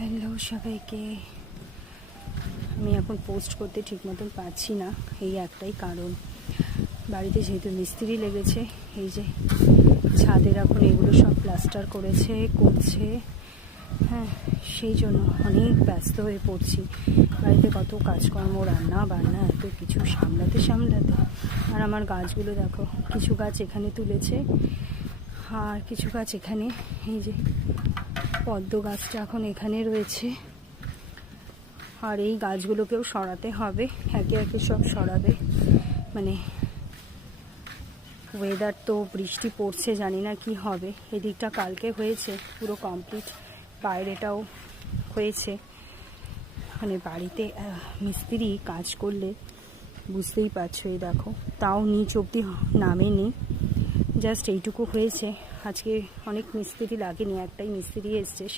Hello সবাইকে। আমি এখন পোস্ট করতে ঠিক মতন পারছি না, এই একটাই কারণ, বাড়িতে যেহেতু মিস্ত্রি লেগেছে, এই যে ছাদের এখন এগুলো সব প্লাস্টার করছে, হ্যাঁ, সেই জন্য অনেক ব্যস্ত হয়ে পড়ছি। বাড়িতে কত কাজকর্ম, রান্না বান্না, এত কিছু সামলাতে আর আমার গাছগুলো দেখো, কিছু গাছ এখানে তুলেছে আর কিছু গাছ এখানে, এই যে পদ্ম গাছটা এখন এখানে রয়েছে, আর এই গাছগুলোকেও সরাতে হবে, একে একে সব সরাবে। মানে ওয়েদার তো বৃষ্টি পড়ছে, জানি না কি হবে। এদিকটা কালকে হয়েছে পুরো কমপ্লিট, বাইরেটাও হয়েছে। মানে বাড়িতে মিস্ত্রি কাজ করলে বুঝতেই পারছো, এই দেখো, তাও নিচ অব্দি নামেনি, জাস্ট এইটুকু হয়েছে। আজকে অনেক মিস্ত্রি লাগেনি, একটাই মিস্ত্রি এসছে।